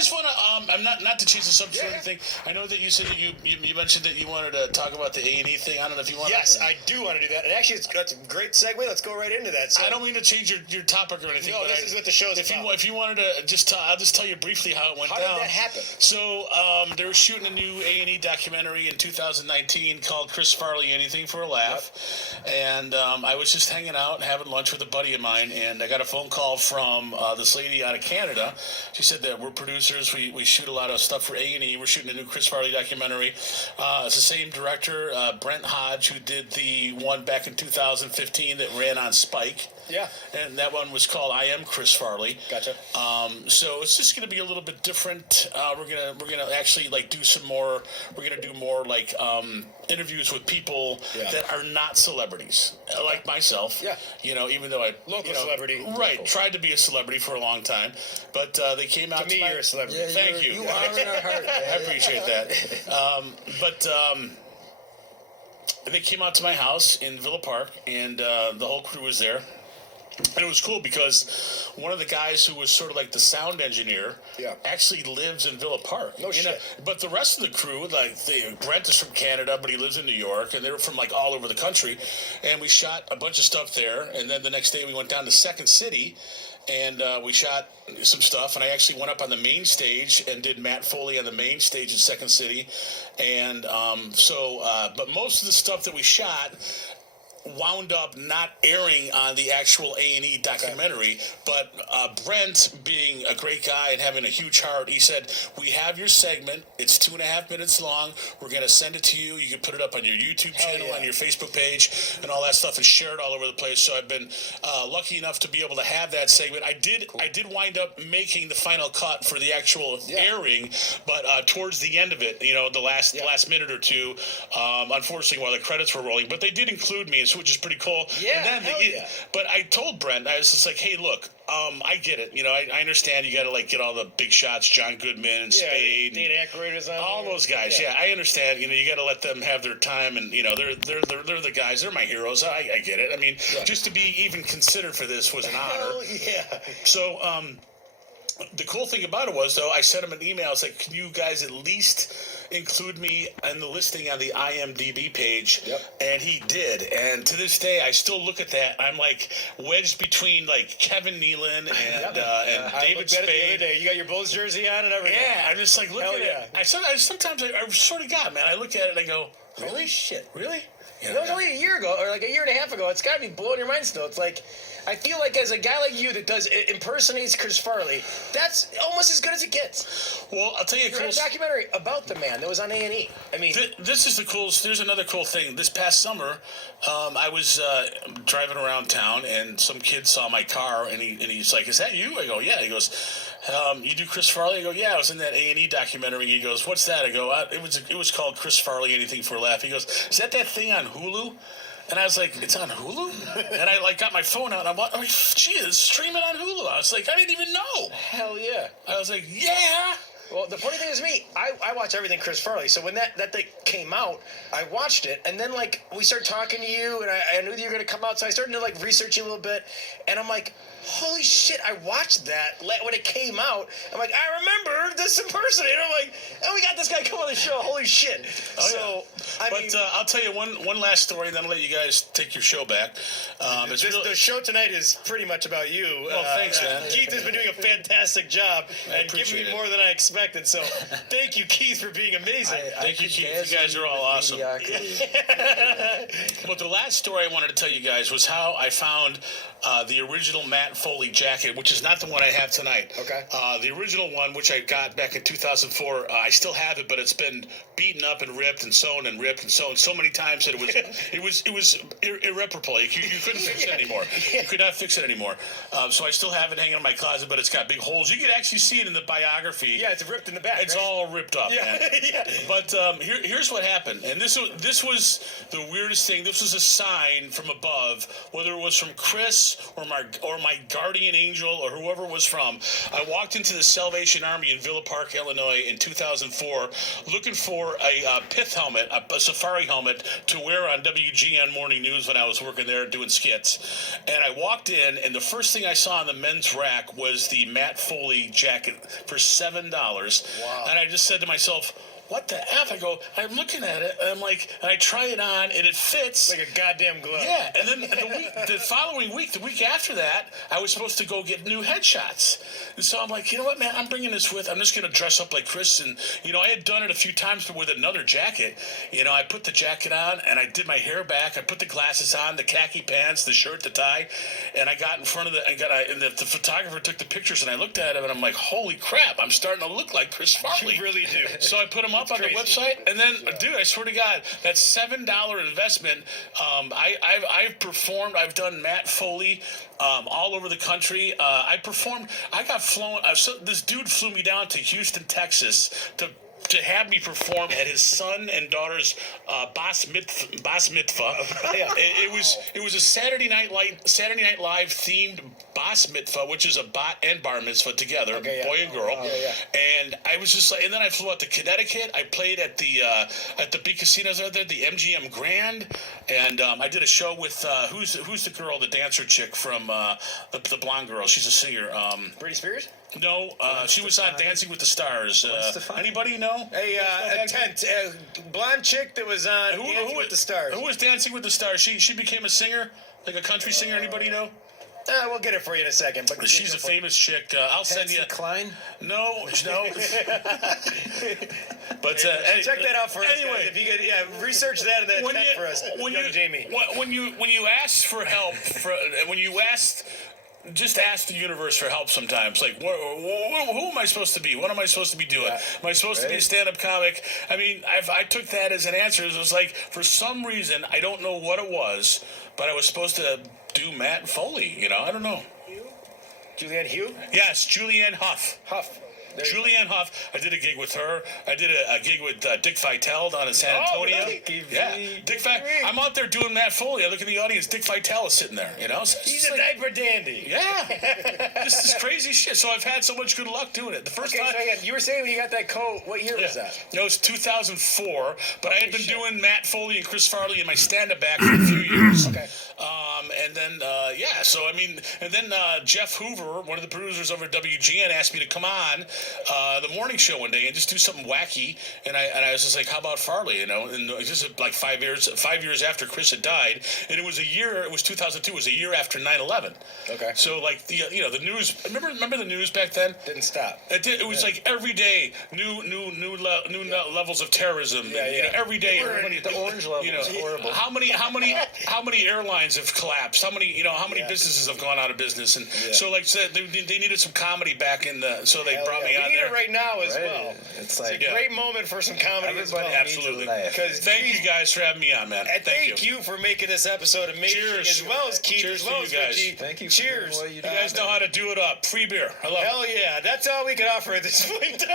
guys want to? I'm not to change the subject or anything. I know that you said that you mentioned that you wanted to talk about the A&E thing. I don't know if you want. Yes, I do want to do that. And actually, that's a great segue. Let's go right into that. So, I don't mean to change your topic or anything. No, but this is what the show's about. If you wanted to, I'll just tell you briefly how it went down. How did that happen? So they were shooting a new A&E documentary in 2019 called Chris Farley, Anything for a Laugh. Yep. And I was just hanging out and having lunch with a buddy of mine, and I got a phone call from this lady out of Canada. She said that we're producers. We shoot a lot of stuff for A&E. We're shooting a new Chris Farley documentary. It's the same director, Brent Hodge, who did the one back in 2015 that ran on Spike. Yeah. And that one was called I Am Chris Farley. Gotcha. So it's just going to be a little bit different. We're gonna actually like do some more. We're gonna do more like interviews with people that are not celebrities, like myself. Yeah. You know, even though I local celebrity. Right. Local. Tried to be a celebrity for a long time, but they came out to me. You're a celebrity. Yeah, Thank you. You are in our heart. I appreciate that. But they came out to my house in Villa Park, and the whole crew was there. And it was cool because one of the guys who was sort of like the sound engineer actually lives in Villa Park. No shit. But the rest of the crew, like Brent is from Canada, but he lives in New York, and they were from like all over the country. And we shot a bunch of stuff there. And then the next day we went down to Second City, and we shot some stuff. And I actually went up on the main stage and did Matt Foley on the main stage in Second City. And but most of the stuff that we shot wound up not airing on the actual A&E documentary, but Brent, being a great guy and having a huge heart, he said, we have your segment, it's 2.5 minutes long, we're going to send it to you, you can put it up on your YouTube channel, on your Facebook page, and all that stuff, and share it all over the place. So I've been lucky enough to be able to have that segment. I did wind up making the final cut for the actual airing, but towards the end of it, you know, the last minute or two, unfortunately while the credits were rolling, but they did include me, which is pretty cool. Yeah, and then But I told Brent, I was just like, hey, look, I get it. You know, I understand you got to like get all the big shots, John Goodman and Spade, Dana Aykroyd is on all those guys. Yeah, I understand. You know, you got to let them have their time, and you know, they're the guys. They're my heroes. I get it. I mean, just to be even considered for this was an honor. So, the cool thing about it was, though, I sent him an email. I was like, can you guys at least include me in the listing on the IMDb page? And he did. And to this day, I still look at that. I'm like wedged between like Kevin Nealon and David Spade. The other day. You got your Bulls jersey on and everything. Yeah, I'm just like, look at it. I sometimes I sort of got, man, I look at it and I go, really? Holy shit. Really? Yeah. That was only a year ago, or like a year and a half ago. It's got to be blowing your mind still. It's like, I feel like as a guy like you that impersonates Chris Farley, that's almost as good as it gets. Well, I'll tell you, you had a documentary about the man that was on A&E. I mean, this is the coolest. There's another cool thing. This past summer, I was driving around town, and some kid saw my car, and he's like, "Is that you?" I go, "Yeah." He goes, "You do Chris Farley?" I go, "Yeah, I was in that A&E documentary." He goes, "What's that?" I go, "It was called Chris Farley, Anything for a Laugh." He goes, "Is that thing on Hulu?" And I was like, "It's on Hulu?" And I like got my phone out, and I'm like, "Oh, gee, it's streaming on Hulu." I was like, "I didn't even know." Hell yeah. I was like, "Yeah." Well, the funny thing is I watch everything Chris Farley. So when that thing came out, I watched it, and then like we started talking to you, and I knew that you were gonna come out, so I started to like research you a little bit, and I'm like, holy shit, I watched that when it came out. I'm like, I remember this impersonator. I'm like, oh, we got this guy come on the show. Holy shit. I'll tell you one last story, and then I'll let you guys take your show back. The show tonight is pretty much about you. Well, thanks, man. Keith has been doing a fantastic job and giving me more than I expected. So thank you, Keith, for being amazing. Thank you, Keith. You guys are all awesome. Well, the last story I wanted to tell you guys was how I found the original Matt Foley jacket, which is not the one I have tonight. Okay. The original one, which I got back in 2004, I still have it, but it's been beaten up and ripped and sewn and ripped and sewn so many times that it was irreparable. You couldn't fix it anymore. You could not fix it anymore. So I still have it hanging in my closet, but it's got big holes. You can actually see it in the biography. Yeah, it's ripped in the back. It's all ripped up. Yeah. Man. But here's what happened, and this was the weirdest thing. This was a sign from above, whether it was from Chris or my guardian angel or whoever it was from. I walked into the Salvation Army in Villa Park, Illinois in 2004 looking for a pith helmet, a safari helmet to wear on WGN Morning News when I was working there doing skits. And I walked in, and the first thing I saw on the men's rack was the Matt Foley jacket for $7. Wow. And I just said to myself, what the F? I go, I'm looking at it, and I'm like, and I try it on, and it fits. Like a goddamn glove. Yeah, and then the following week, the week after that, I was supposed to go get new headshots. And so I'm like, you know what, man, I'm bringing this with. I'm just going to dress up like Chris. And, I had done it a few times, but with another jacket. I put the jacket on, and I did my hair back. I put the glasses on, the khaki pants, the shirt, the tie. And I got in front of and the photographer took the pictures, and I looked at him, and I'm like, holy crap, I'm starting to look like Chris Farley. You really do. So I put him up on the website, and then, dude, I swear to God, that $7 investment. I've performed. I've done Matt Foley all over the country. I performed. I got flown. So this dude flew me down to Houston, Texas, to have me perform at his son and daughter's bas mitzvah. Yeah. It was a Saturday Night Live themed bas mitzvah, which is a bat and bar mitzvah together, boy and girl. And I was just like, and then I flew out to Connecticut. I played at the big casinos out there, the MGM Grand, and I did a show with who's the girl, the dancer chick from the blonde girl. She's a singer. Britney Spears? No, she was on Dancing with the Stars. Anybody know? A tent, blonde chick that was on Dancing with the Stars. Who was Dancing with the Stars? She became a singer, like a country singer. Anybody know? We'll get it for you in a second. But she's a famous chick. I'll send you. Klein? No. But check that out for us. Anyway, guys. If you could, research that and that for us, young Jamie. When you ask for help, just ask the universe for help sometimes. Like, who am I supposed to be? What am I supposed to be doing? Am I supposed to be a stand-up comic? I mean, I took that as an answer. It was like, for some reason, I don't know what it was, but I was supposed to do Matt Foley. I don't know. Julianne Hough? Yes, Julianne Hough. Julianne Hough. I did a gig with her. I did a gig with Dick Vitale down in San Antonio. Dick Vitale. I'm out there doing Matt Foley. I look in the audience. Dick Vitale is sitting there. So he's a diaper dandy. Yeah. This is crazy shit. So I've had so much good luck doing it. The first time. So you were saying when you got that coat, what year was that? No, it was 2004. But I had been doing Matt Foley and Chris Farley in my stand-up back for a few years. Okay. And then, so I mean, and then Jeff Hoover, one of the producers over at WGN, asked me to come on the morning show one day and just do something wacky. And I was just like, how about Farley? And this is like 5 years after Chris had died. And it was 2002. It was a year after 9/11. Okay. So like the news. Remember the news back then? Didn't stop. It was like every day new levels of terrorism. Every day. The orange level was horrible. How many airlines have collapsed? How many businesses have gone out of business? And so like said, they needed some comedy back in the. So they brought me on we need there it right now as well. It's a great moment for some comedy as well. Absolutely. Because thank you guys for having me on, man. And thank you for making this episode amazing. Cheers. As well as Keith. Cheers as well to you guys. Richie. Thank you. Cheers. For doing what You guys know how to do it up. Free beer. I love it. Hell yeah. That's all we can offer at this point in time.